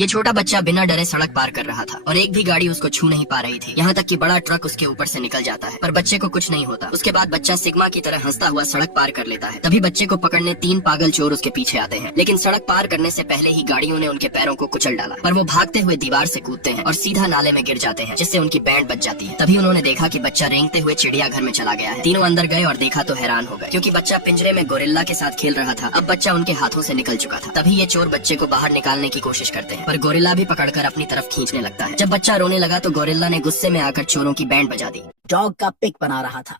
ये छोटा बच्चा बिना डरे सड़क पार कर रहा था और एक भी गाड़ी उसको छू नहीं पा रही थी। यहाँ तक कि बड़ा ट्रक उसके ऊपर से निकल जाता है, पर बच्चे को कुछ नहीं होता। उसके बाद बच्चा सिग्मा की तरह हंसता हुआ सड़क पार कर लेता है। तभी बच्चे को पकड़ने 3 पागल चोर उसके पीछे आते हैं, लेकिन सड़क पार करने से पहले ही गाड़ियों ने उनके पैरों को कुचल डाला। पर वो भागते हुए दीवार से कूदते हैं और सीधा नाले में गिर जाते हैं, जिससे उनकी बैंड बच जाती है। तभी उन्होंने देखा कि बच्चा रेंगते हुए चिड़ियाघर में चला गया है। तीनों अंदर गए और देखा तो हैरान हो गए, क्योंकि बच्चा पिंजरे में गोरिल्ला के साथ खेल रहा था। अब बच्चा उनके हाथों से निकल चुका था। तभी ये चोर बच्चे को बाहर निकालने की कोशिश करते हैं, पर गोरिल्ला भी पकड़कर अपनी तरफ खींचने लगता है। जब बच्चा रोने लगा तो गोरिल्ला ने गुस्से में आकर चोरों की बैंड बजा दी। डॉग का पिक बना रहा था,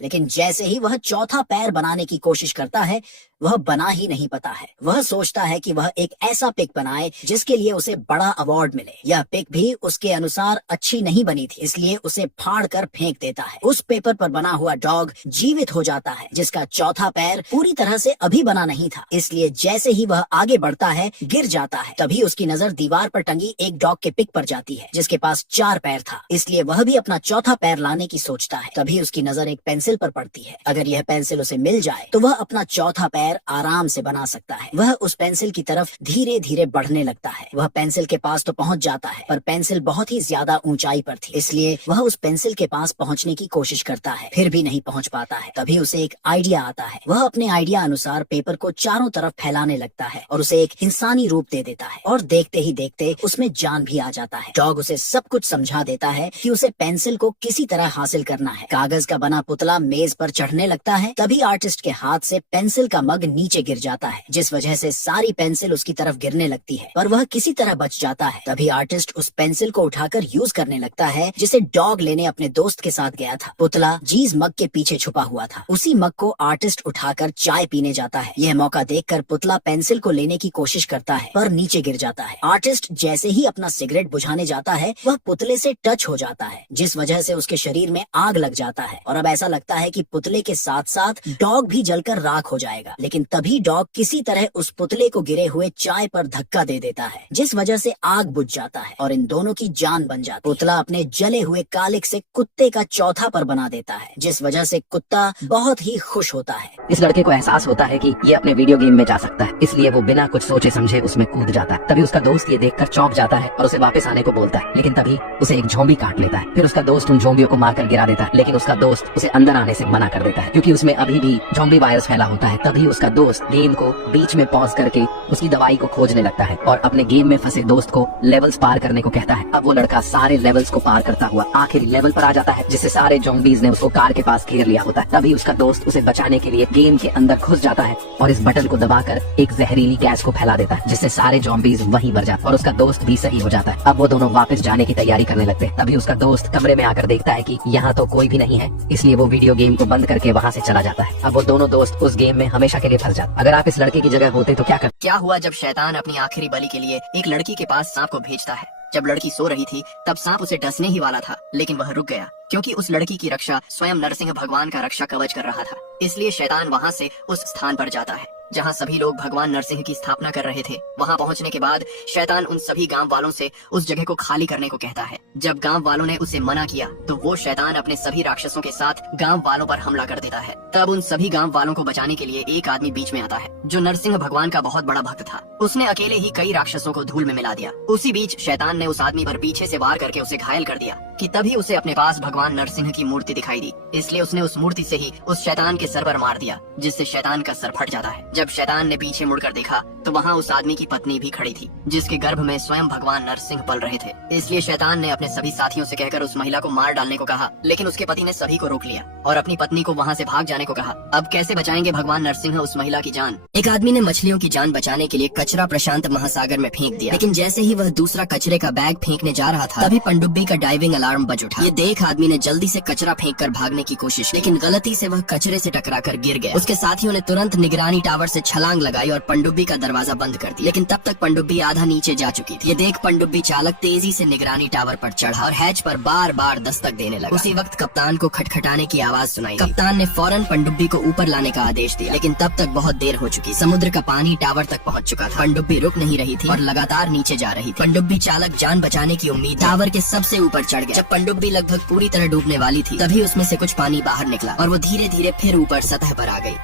लेकिन जैसे ही वह चौथा पैर बनाने की कोशिश करता है, वह बना ही नहीं पाता है। वह सोचता है कि वह एक ऐसा पिक बनाए जिसके लिए उसे बड़ा अवार्ड मिले। यह पिक भी उसके अनुसार अच्छी नहीं बनी थी, इसलिए उसे फाड़ कर फेंक देता है। उस पेपर पर बना हुआ डॉग जीवित हो जाता है, जिसका चौथा पैर पूरी तरह से अभी बना नहीं था। इसलिए जैसे ही वह आगे बढ़ता है, गिर जाता है। तभी उसकी नजर दीवार पर टंगी एक डॉग के पिक पर जाती है, जिसके पास 4 पैर था। इसलिए वह भी अपना चौथा पैर लाने की सोचता है। तभी उसकी नजर एक पेंसिल पर पड़ती है। अगर यह पेंसिल उसे मिल जाए तो वह अपना चौथा पैर आराम से बना सकता है। वह उस पेंसिल की तरफ धीरे धीरे बढ़ने लगता है। वह पेंसिल के पास तो पहुंच जाता है, पर पेंसिल बहुत ही ज्यादा ऊंचाई पर थी, इसलिए वह उस पेंसिल के पास पहुंचने की कोशिश करता है, फिर भी नहीं पहुंच पाता है। तभी उसे एक आइडिया आता है। वह अपने आइडिया अनुसार पेपर को चारों तरफ फैलाने लगता है और उसे एक इंसानी रूप दे देता है, और देखते ही देखते उसमें जान भी आ जाता है। डॉग उसे सब कुछ समझा देता है कि उसे पेंसिल को किसी तरह हासिल करना है। कागज का बना पुतला मेज पर चढ़ने लगता है। तभी आर्टिस्ट के हाथ से पेंसिल का मग नीचे गिर जाता है, जिस वजह से सारी पेंसिल उसकी तरफ गिरने लगती है, पर वह किसी तरह बच जाता है। तभी आर्टिस्ट उस पेंसिल को उठाकर यूज करने लगता है, जिसे डॉग लेने अपने दोस्त के साथ गया था। पुतला जीज मग के पीछे छुपा हुआ था। उसी मग को आर्टिस्ट उठाकर चाय पीने जाता है। यह मौका देखकर पुतला पेंसिल को लेने की कोशिश करता है, पर नीचे गिर जाता है। आर्टिस्ट जैसे ही अपना सिगरेट बुझाने जाता है, वह पुतले से टच हो जाता है, जिस वजह से उसके शरीर में आग लग जाता है, और अब ऐसा लगता है कि पुतले के साथ साथ डॉग भी जलकर राख हो जाएगा। लेकिन तभी डॉग किसी तरह उस पुतले को गिरे हुए चाय पर धक्का दे देता है, जिस वजह से आग बुझ जाता है और इन दोनों की जान बन जाती है। पुतला अपने जले हुए कालिक से कुत्ते का चौथा पर बना देता है, जिस वजह से कुत्ता बहुत ही खुश होता है। इस लड़के को एहसास होता है कि ये अपने वीडियो गेम में जा सकता है, इसलिए वो बिना कुछ सोचे समझे उसमें कूद जाता है। तभी उसका दोस्त ये देखकर चौंक जाता है और उसे वापस आने को बोलता है, लेकिन तभी उसे एक ज़ॉम्बी काट लेता है। फिर उसका दोस्त उन ज़ॉम्बियों को मारकर गिरा देता है, लेकिन उसका दोस्त उसे अंदर आने से मना कर देता है, क्योंकि उसमें अभी भी ज़ॉम्बी वायरस फैला होता है। तभी उसका दोस्त गेम को बीच में पॉज करके उसकी दवाई को खोजने लगता है और अपने गेम में फंसे दोस्त को लेवल्स पार करने को कहता है। अब वो लड़का सारे लेवल्स को पार करता हुआ आखिरी लेवल पर आ जाता है, जिससे सारे ज़ॉम्बीज ने उसको कार के पास घेर लिया होता है। तभी उसका दोस्त उसे बचाने के लिए गेम के अंदर घुस जाता है और इस बटन को दबाकर एक जहरीली गैस को फैला देता है, जिससे सारे ज़ॉम्बीज वहीं मर जाते हैं और उसका दोस्त भी सही हो जाता है। अब वो दोनों वापस जाने की तैयारी करने लगते हैं। तभी उसका दोस्त कमरे में आकर देखता है कि यहाँ तो कोई भी नहीं है, इसलिए वो वीडियो गेम को बंद करके वहाँ से चला जाता है। अब वो दोनों दोस्त उस गेम में हमेशा के लिए फंस जाते। अगर आप इस लड़के की जगह होते तो क्या करते? क्या हुआ जब शैतान अपनी आखिरी बलि के लिए एक लड़की के पास सांप को भेजता है। जब लड़की सो रही थी तब सांप उसे डसने ही वाला था, लेकिन वह रुक गया, क्योंकि उस लड़की की रक्षा स्वयं नरसिंह भगवान का रक्षा कवच कर रहा था। इसलिए शैतान वहाँ से उस स्थान पर जाता है जहाँ सभी लोग भगवान नरसिंह की स्थापना कर रहे थे। वहाँ पहुँचने के बाद शैतान उन सभी गांव वालों से उस जगह को खाली करने को कहता है। जब गांव वालों ने उसे मना किया तो वो शैतान अपने सभी राक्षसों के साथ गांव वालों पर हमला कर देता है। तब उन सभी गांव वालों को बचाने के लिए एक आदमी बीच में आता है, जो नरसिंह भगवान का बहुत बड़ा भक्त था। उसने अकेले ही कई राक्षसों को धूल में मिला दिया। उसी बीच शैतान ने उस आदमी पर पीछे से वार करके उसे घायल कर दिया कि तभी उसे अपने पास भगवान नरसिंह की मूर्ति दिखाई दी। इसलिए उसने उस मूर्ति से ही उस शैतान के सर पर मार दिया, जिससे शैतान का सर फट जाता है। जब शैतान ने पीछे मुड़कर देखा तो वहाँ उस आदमी की पत्नी भी खड़ी थी, जिसके गर्भ में स्वयं भगवान नरसिंह पल रहे थे। इसलिए शैतान ने अपने सभी साथियों से कहकर उस महिला को मार डालने को कहा, लेकिन उसके पति ने सभी को रोक लिया और अपनी पत्नी को वहाँ से भाग जाने को कहा। अब कैसे बचाएंगे भगवान नरसिंह उस महिला की जान? एक आदमी ने मछलियों की जान बचाने के लिए कचरा प्रशांत महासागर में फेंक दिया, लेकिन जैसे ही वह दूसरा कचरे का बैग फेंकने जा रहा था, तभी पनडुब्बी का डाइविंग अलार्म बज उठा। ये देख आदमी ने जल्दी से कचरा फेंक कर भागने की कोशिश, लेकिन गलती से वह कचरे से टकराकर गिर गया। उसके साथियों ने तुरंत निगरानी टावर से छलांग लगाई और पनडुब्बी का दरवाजा बंद कर दिया, लेकिन तब तक पनडुब्बी आधा नीचे जा चुकी थी। ये देख पनडुब्बी चालक तेजी से निगरानी टावर पर चढ़ा और हैच पर बार बार दस्तक देने लगा। उसी वक्त कप्तान को खटखटाने की आवाज सुनाई। कप्तान ने फौरन पनडुब्बी को ऊपर लाने का आदेश दिया, लेकिन तब तक बहुत देर हो चुकी। समुद्र का पानी टावर तक पहुंच चुका था। पनडुब्बी रुक नहीं रही थी और लगातार नीचे जा रही थी। पनडुब्बी चालक जान बचाने की उम्मीद टावर के सबसे ऊपर चढ़ गया। जब पनडुब्बी लगभग पूरी तरह डूबने वाली थी, तभी उसमें से कुछ पानी बाहर निकला और वो धीरे धीरे फिर ऊपर सतह पर आ गई।